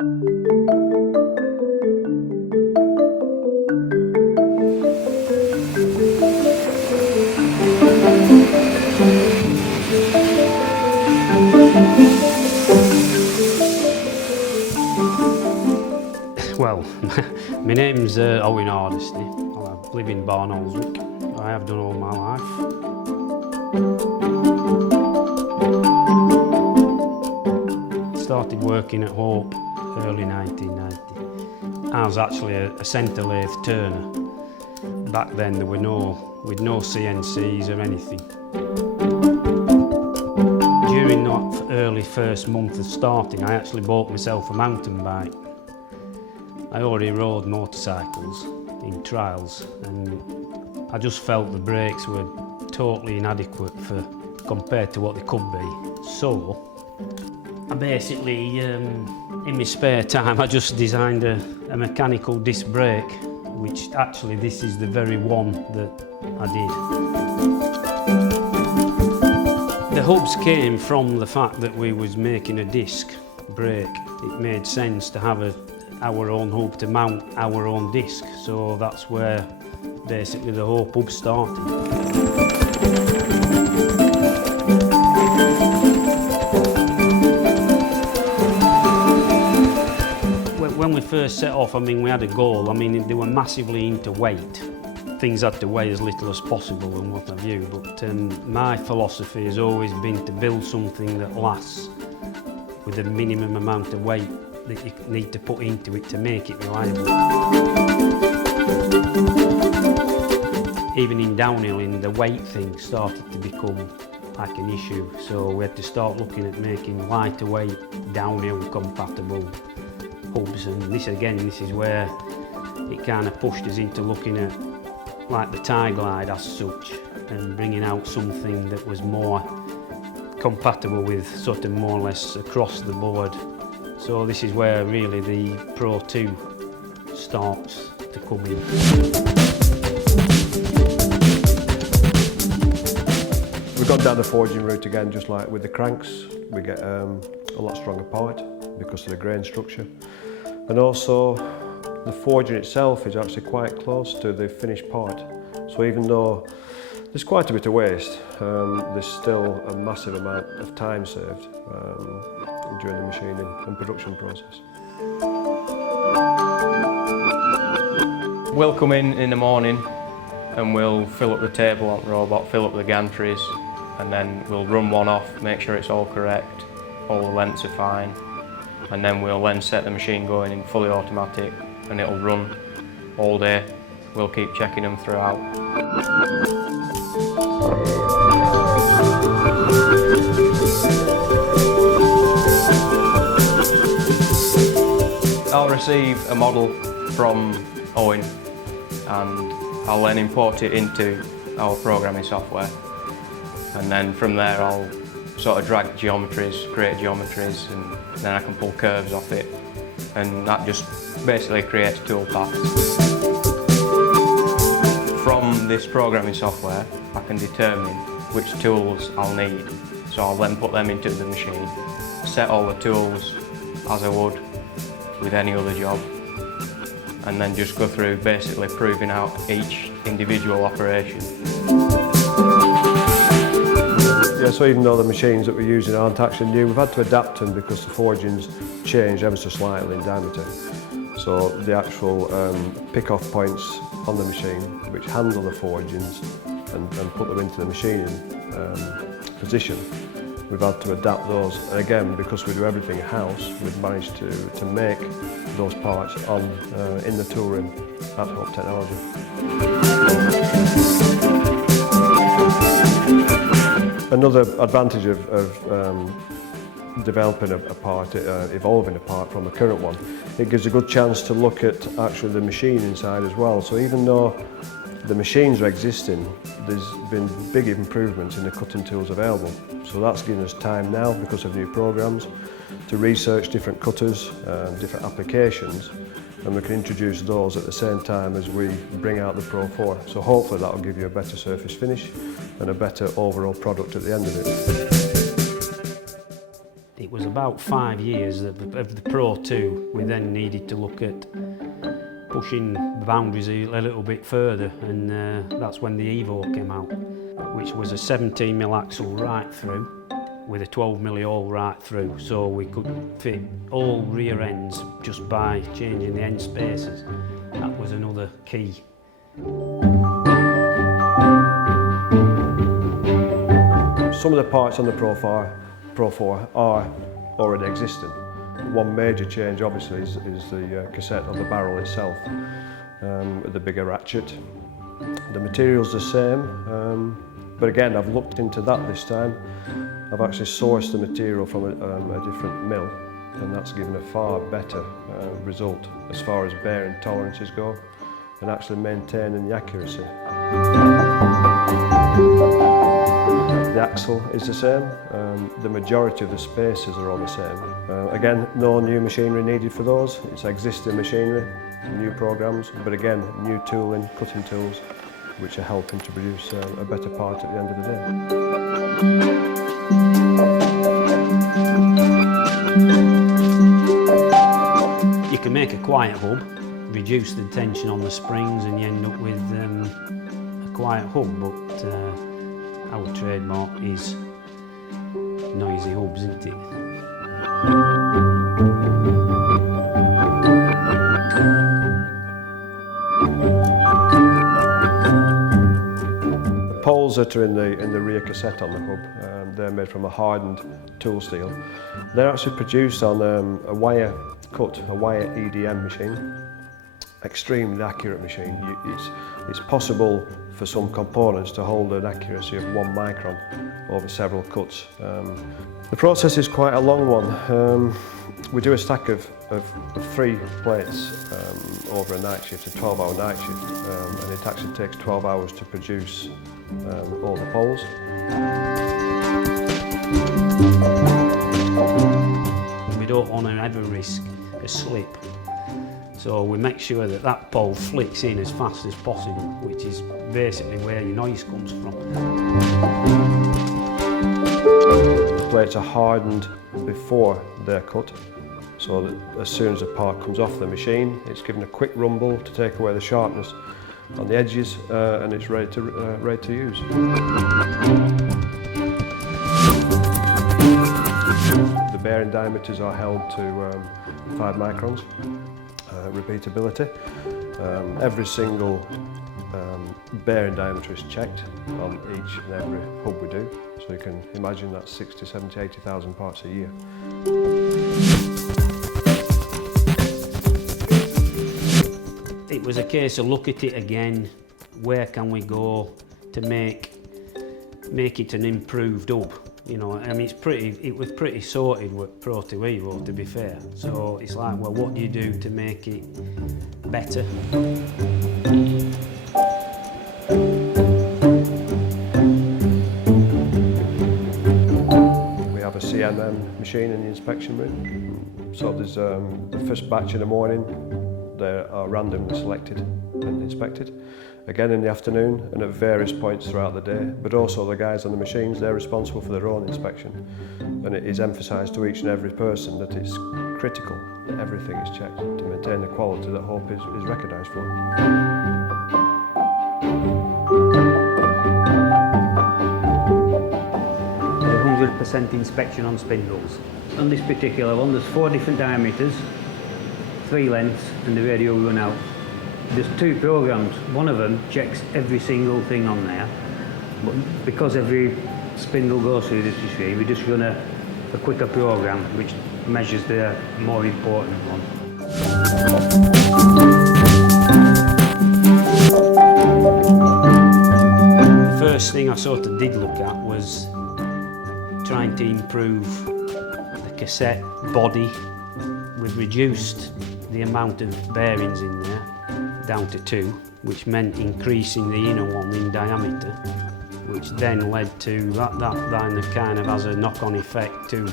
Well, my name's Owen Hardesty. I live in Barnoldswick. I have done all my life. Started working at Hope early 1990. I was actually a centre lathe turner. Back then there were with no CNCs or anything. During that early first month of starting, I actually bought myself a mountain bike. I already rode motorcycles in trials and I just felt the brakes were totally inadequate compared to what they could be. So I basically, in my spare time, I just designed a mechanical disc brake, which actually this is the very one that I did. The hubs came from the fact that we was making a disc brake. It made sense to have our own hub to mount our own disc, so that's where basically the Hope hub started. When we first set off, I mean, we had a goal. I mean, they were massively into weight. Things had to weigh as little as possible and what have you, but my philosophy has always been to build something that lasts with a minimum amount of weight that you need to put into it to make it reliable. Even in downhilling, the weight thing started to become like an issue, so we had to start looking at making lighter weight, downhill compatible hubs, and this is where it kind of pushed us into looking at like the Ti-Glide as such and bringing out something that was more compatible with sort of more or less across the board. So this is where really the Pro 2 starts to come in. We've gone down the forging route again, just like with the cranks. We get a lot stronger part because of the grain structure. And also the forging itself is actually quite close to the finished part. So even though there's quite a bit of waste, there's still a massive amount of time saved during the machining and production process. We'll come in the morning and we'll fill up the table on the robot, fill up the gantries, and then we'll run one off, make sure it's all correct, all the lengths are fine, and then we'll then set the machine going in fully automatic and it'll run all day. We'll keep checking them throughout. I'll receive a model from Owen and I'll then import it into our programming software, and then from there I'll sort of drag geometries, create geometries, and then I can pull curves off it, and that just basically creates tool paths. From this programming software I can determine which tools I'll need, so I'll then put them into the machine, set all the tools as I would with any other job, and then just go through basically proving out each individual operation. Yeah, so even though the machines that we're using aren't actually new, we've had to adapt them because the forgings changed ever so slightly in diameter. So the actual pick-off points on the machine which handle the forgings and put them into the machining position, we've had to adapt those. And again, because we do everything in-house, we've managed to make those parts in the tool room at Hope Technology. Another advantage of developing a part, evolving a part from the current one, it gives a good chance to look at actually the machine inside as well. So even though the machines are existing, there's been big improvements in the cutting tools available. So that's given us time now, because of new programs, to research different cutters, different applications, and we can introduce those at the same time as we bring out the Pro 4. So hopefully that will give you a better surface finish and a better overall product at the end of it. was about 5 years of the Pro 2. We then needed to look at pushing the boundaries a little bit further, and that's when the Evo came out, which was a 17mm axle right through with a 12mm hole right through, so we could fit all rear ends just by changing the end spaces. That was another key. Some of the parts on the Pro 4 are already existing. One major change obviously is the cassette of the barrel itself, the bigger ratchet. The material's the same, but again I've looked into that this time. I've actually sourced the material from a different mill, and that's given a far better result as far as bearing tolerances go and actually maintaining the accuracy. The axle is the same, the majority of the spacers are all the same. Again, no new machinery needed for those, it's existing machinery, new programs, but again, new tooling, cutting tools, which are helping to produce a better part at the end of the day. You can make a quiet hub, reduce the tension on the springs, and you end up with a quiet hub, but our trademark is noisy hubs, isn't it? The poles that are in the rear cassette on the hub, they're made from a hardened tool steel. They're actually produced on a wire cut, a wire EDM machine. Extremely accurate machine. It's possible for some components to hold an accuracy of 1 micron over several cuts. The process is quite a long one. We do a stack of 3 plates over a night shift, a 12-hour night shift, and it actually takes 12 hours to produce all the poles. We don't want to ever risk a slip. So we make sure that that pole flicks in as fast as possible, which is basically where your noise comes from. The plates are hardened before they're cut, so that as soon as the part comes off the machine, it's given a quick rumble to take away the sharpness on the edges, and it's ready to use. The bearing diameters are held to 5 microns. Repeatability. Every single bearing diameter is checked on each and every hub we do, so you can imagine that's 60, 70, 80,000 parts a year. It was a case of look at it again, where can we go to make it an improved hub. You know, I mean, it was pretty sorted with Pro 2 Evo, to be fair. So it's like, well, what do you do to make it better? We have a CMM machine in the inspection room. So there's the first batch in the morning, they are randomly selected and inspected. Again in the afternoon and at various points throughout the day, but also the guys on the machines, they're responsible for their own inspection. And it is emphasised to each and every person that it's critical that everything is checked to maintain the quality that Hope is recognised for. The 100% inspection on spindles. On this particular one, there's 4 different diameters, 3 lengths, and the radio run out. There's 2 programs. One of them checks every single thing on there, but because every spindle goes through this machine, we just run a quicker program which measures the more important one. The first thing I sort of did look at was trying to improve the cassette body. We've reduced the amount of bearings in there down to 2, which meant increasing the inner one in diameter, which then led to that then kind of has a knock-on effect to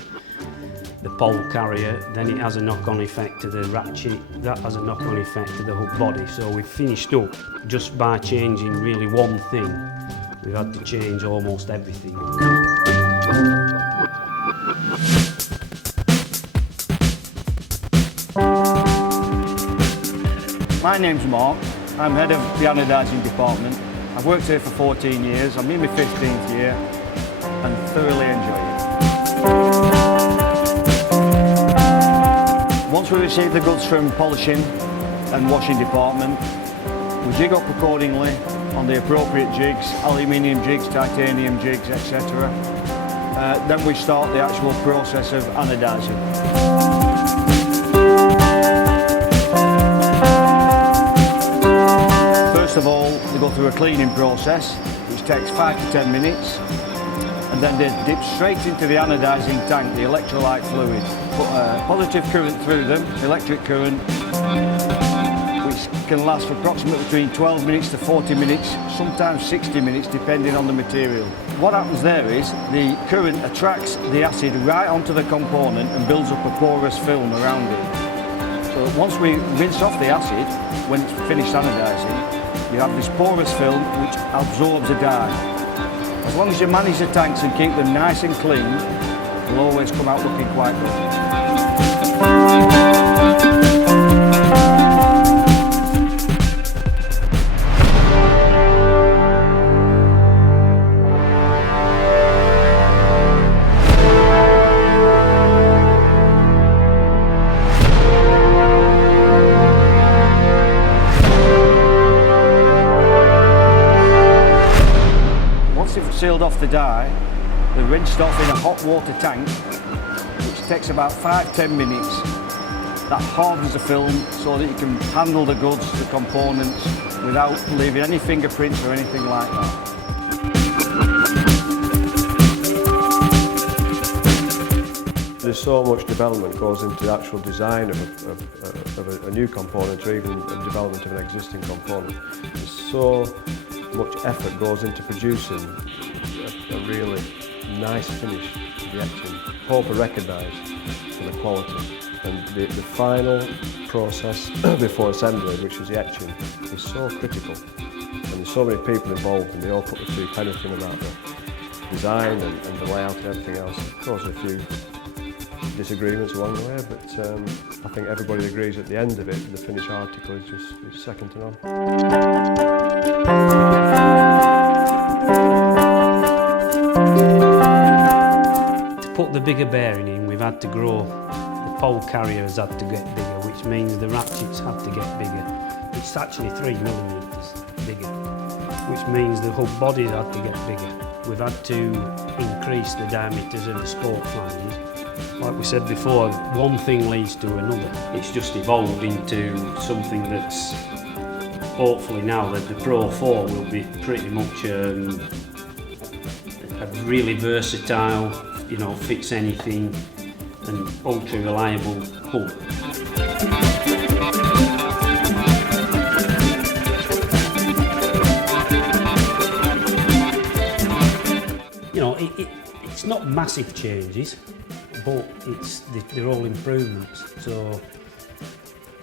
the pole carrier, then it has a knock-on effect to the ratchet, that has a knock-on effect to the hub body. So we've finished up just by changing really one thing. We've had to change almost everything. My name's Mark. I'm head of the anodising department. I've worked here for 14 years. I'm in my 15th year and thoroughly enjoy it. Once we receive the goods from polishing and washing department, we jig up accordingly on the appropriate jigs, aluminium jigs, titanium jigs, etc. Then we start the actual process of anodising. First of all, they go through a cleaning process, which takes 5 to 10 minutes, and then they dip straight into the anodising tank, the electrolyte fluid. Put a positive current through them, electric current, which can last for approximately between 12 minutes to 40 minutes, sometimes 60 minutes, depending on the material. What happens there is the current attracts the acid right onto the component and builds up a porous film around it. So once we rinse off the acid, when it's finished anodising, you have this porous film which absorbs the dye. As long as you manage the tanks and keep them nice and clean, they'll always come out looking quite good. Once you've sealed off the dye, they're rinsed off in a hot water tank, which takes about 5–10 minutes. That hardens the film so that you can handle the goods, the components, without leaving any fingerprints or anything like that. There's so much development goes into the actual design of a new component or even the development of an existing component. There's so much effort goes into producing a really nice finish to the etching. Hope are recognised for the quality, and the final process before assembly, which is the etching, is so critical, and there's so many people involved and they all put the two pennies in about the design and the layout and everything else. Of course, a few disagreements along the way, but I think everybody agrees at the end of it the finished article is second to none. To put the bigger bearing in, we've had to grow. The pole carrier has had to get bigger, which means the ratchets have to get bigger. It's actually 3mm bigger, which means the hub bodies had to get bigger. We've had to increase the diameters of the spoke flanges. Like we said before, one thing leads to another. It's just evolved into something that's hopefully now that the Pro 4 will be pretty much a really versatile, you know, fits anything and ultra reliable hub. You know, it's not massive changes, but they're all improvements, so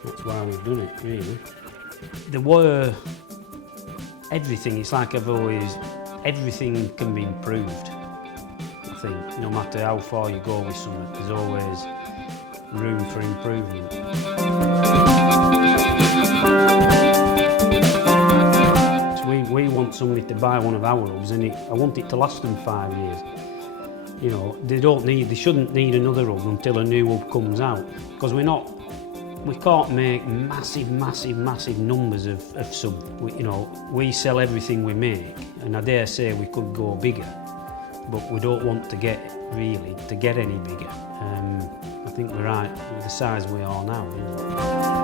that's why we've done it, really. There were everything, it's like I've always, everything can be improved, I think. No matter how far you go with something, there's always room for improvement. We want somebody to buy one of our hubs, and I want it to last them 5 years. You know, they shouldn't need another hub until a new hub comes out, because we can't make massive numbers of something. You know, we sell everything we make, and I dare say we could go bigger, but we don't want to get any bigger. I think we're right with the size we are now. You know.